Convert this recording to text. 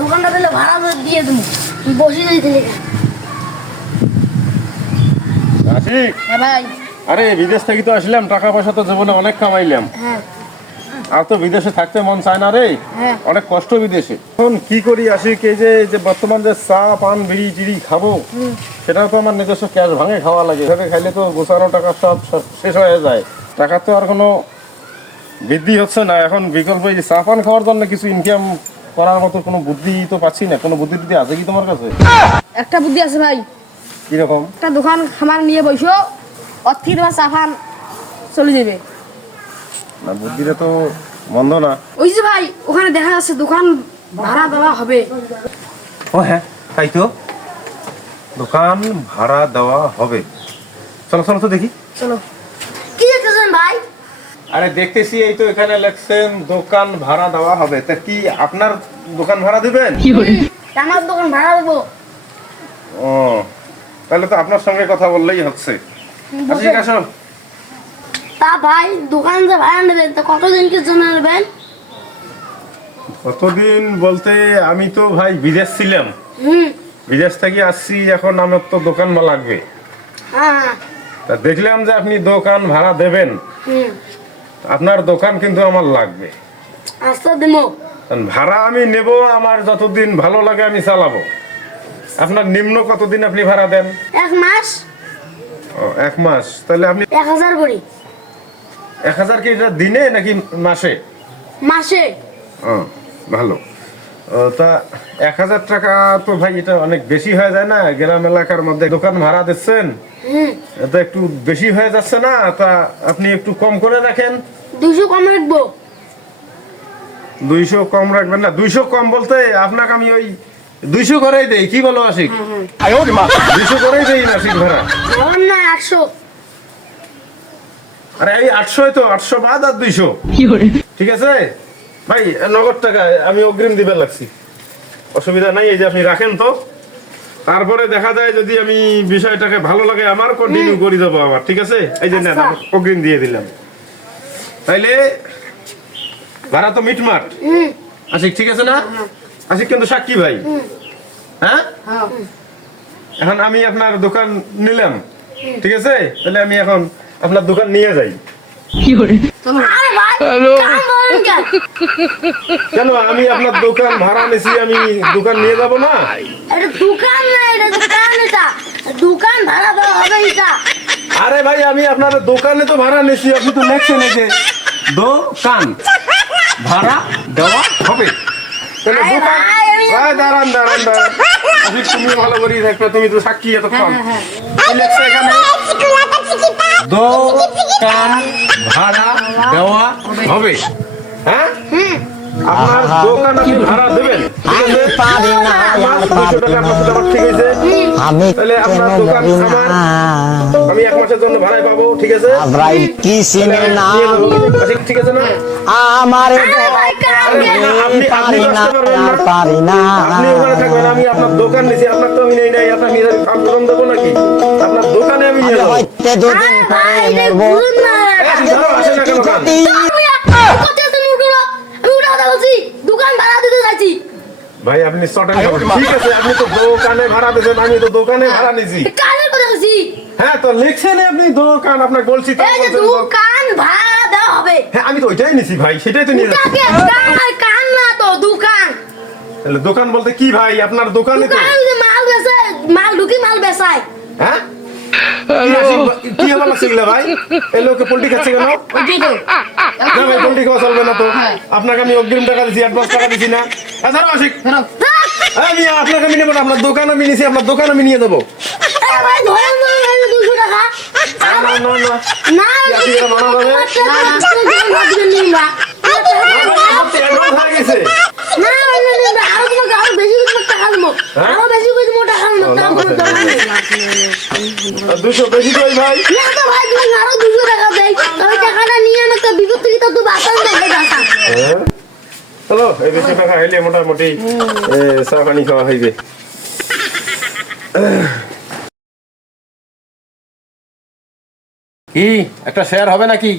দোকানটা দিলে ভাড়া দিয়ে দেবো, বসে দিতে লেগে। আশিক, হ্যাঁ ভাই। আরে বিদেশ থেকে তো আসলাম, টাকা পয়সা তো জীবনে অনেক কামাইলাম, হ্যাঁ আর তো বিদেশে থাকতে মন চায় না রে। হ্যাঁ। অনেক কষ্ট বিদেশে। এখন কি করি আশিক, এই যে বর্তমান যে চা পান বিড়ি টিড়ি খাবো, সেটাও তো আমার নিজস্ব ক্যাশ ভাঙে খাওয়া লাগে। এভাবে খাইলে তো গোছানো টাকা সব শেষ হয়ে যায়। টাকা তো আর কোনো বৃদ্ধি হচ্ছে না। এখন বিকল্প এই যে চা পান খাওয়ার জন্য কিছু ইনকাম করার মতো কোনো বুদ্ধি তো পাচ্ছি না। কোনো বুদ্ধি টুদ্ধি আছে কি তোমার কাছে? একটা বুদ্ধি আছে ভাই। কিরকম? একটা দোকান খামার নিয়ে বসো, অর্থির বা সাফান চলে যাবে। না, বুদ্ধিটা তো মন্দ না। ওই যে ভাই, ওখানে দেখা যাচ্ছে দোকান ভাড়া দেওয়া হবে। ও হ্যাঁ, তাই তো, দোকান ভাড়া দেওয়া হবে। চলো চলো তো দেখি। চলো। কি দেখতেছেন ভাই? আরে দেখতেছি, এই তো এখানে লেখছেন দোকান ভাড়া দেওয়া হবে। তা কি আপনার দোকান ভাড়া দিবেন? আমার দোকান ভাড়া দেবো। ও, তাহলে তো আপনার সঙ্গে কথা বললেই হচ্ছে। ঠিক আছে। তা ভাই, দোকান যে ভাড়া নেবেন, তা কতদিন কি জন্য নেবেন? কতদিন বলতে, আমি তো ভাই বিদেশ ছিলাম, বিদেশ থেকে আসছি, এখন আমার তো দোকান লাগবে। হ্যাঁ। তা দেখলাম যে আপনি দোকান ভাড়া দেবেন, আপনার দোকান কিন্তু আমার লাগবে। আচ্ছা দেবো। ভাড়া আমি নেব, আমার যতদিন ভালো লাগে আমি চালাবো। আপনার নিম্ন কতদিন আপনি ভাড়া দেন? 1 মাস। ও, 1 মাস। তাহলে আপনি 1000 করি। 1000 কি এটা দিনে নাকি মাসে? মাসে। ও, ভালো। ও, তা 1000 টাকা তো ভাই এটা অনেক বেশি হয়ে যায় না? গ্রাম এলাকার মধ্যে দোকান ভাড়া দিচ্ছেন, এটা একটু বেশি হয়ে যাচ্ছে না? তা আপনি একটু কম করে রাখেন। 200 কম রাখবো। 200 কম রাখবেন না? 200 কম বলতে আপনাকে আমি ওই 200 করেই দেই, কি বলো আশিক? 200 করেই দেই আশিক ভাড়া। না 800। আরে এই 800 তো, 800 বাদ আর 200। ঠিক আছে ভাই, নগদ টাকা আমি অগ্রিম দিবে লাগছি, অসুবিধা নাই। এই যে আপনি রাখেন তো, তারপরে দেখা যায় যদি আমি বিষয়টাকে ভালো লাগে আমার, কন্টিনিউ করে দেবো আবার। ঠিক আছে, এই যে নেন, অগ্রিম দিয়ে দিলাম। তাইলে ভাড়া তো মিটমাট আশিক, ঠিক আছে না? আশিক কিন্তু সাক্ষী ভাই। হ্যাঁ, এখন আমি আপনার দোকান নিলাম, ঠিক আছে? তাহলে আমি এখন আপনার দোকান নিয়ে যাই। আরে ভাই, কাম বলেন কেন? কেন, আমি আপনার দোকান ভাড়া নিছি, আমি দোকান নিয়ে যাব না? এটা দোকান না, এটা দোকান। এটা দোকান ভাড়া দেওয়া হবে এটা। আরে ভাই, আমি আপনার দোকানে তো ভাড়া নিছি, আপনি তো লেখছেন এই যে দোকান ভাড়া দেওয়া হবে। তাহলে আরে দোকান, ভাই, এই দাঁড়ান দাঁড়ান দাঁড়ান, আপনি তুমি ভালো করেই থাকবে, তুমি তো সাক্ষী এতক্ষণ। কি লেখছে এখানে? দোকান ভাড়া দেওয়া হবে। হ্যাঁ, আপনার দোকান আপনি ভাড়া দেবেন, ঠিক আছে? আমার 200 টাকা আপনার সাথে আমার ঠিক হয়েছে। তাহলে আপনার দোকান আমার, আমি 1 মাসের জন্য ভাড়ায় পাবো, ঠিক আছে? কি চিনে না ঠিক আছে না? আমার আপনি পারি না আপনি ওখানে থাকবেন, আমি আপনার দোকান নিছি, আপনার তো আমি নেই নাই, আপনার নিজের আন্দোলন দেবো নাকি? আপনার দোকানে আমি নিয়ে যাবো। হইতে দুদিন পরে মরবো আসে না কেন কান? দোকান ভাড়া দিতে যাচ্ছি। ভাই আপনি চটেন কেন? ঠিক আছে, আপনি তো দোকানে ভাড়া দিয়েছেন, আমি তো দোকানে ভাড়া নিছি। কানের কথা বলছি। হ্যাঁ, তো লিখছেন আপনি দোকান, আপনাকে বলছি তো। এই যে দোকান ভাড়া দেওয়া হবে। হ্যাঁ, আমি তো ওইটাই নিছি ভাই, সেটাই তো নিয়ে যাচ্ছি। কান না তো দোকান। তাহলে দোকান বলতে কি ভাই? আপনার দোকানে তো দোকান যে মাল বেচে, মাল ঢুকি মাল বেচায়। হ্যাঁ, কি হবার লাগছে এগুলা ভাই? এই লোকে পোল্ট্রি খাচ্ছে কেন? ওইটাই তো। না ভাই, পোল্ট্রি খাওয়া চলবে না তো। আপনাকে আমি অগ্রিম টাকা দিছি, অ্যাডভান্স টাকা দিছি না? ধরো আশিক, আমি আপনাকে আমি নেবো না, আপনার দোকান আমি নিছি, আপনার দোকান আমি নিয়ে দেবো। আরে ভাই ধরেন না, 200 টাকা। না না না না, না, কি আর মানা যাবে? অ্যাডভান্স হয়ে গেছে। না, আরো তোমাকে আরো বেশি করে টাকা দেবো। আরো বেশি করে তোমাকে টাকা দেবো। তাও কোনো দরকার নেই। 200 বেশি কই ভাই? না তো ভাই, তুমি আরো 200 টাকা দেয়। তবে টাকাটা নিয়ে আমি একটা বিপদ থেকে তো বাঁচান দেবে টাকা। চলো, এই বেশি টাকা হইলে মোটামুটি চা পানি খাওয়া হইবে। কি একটা শেয়ার হবে নাকি?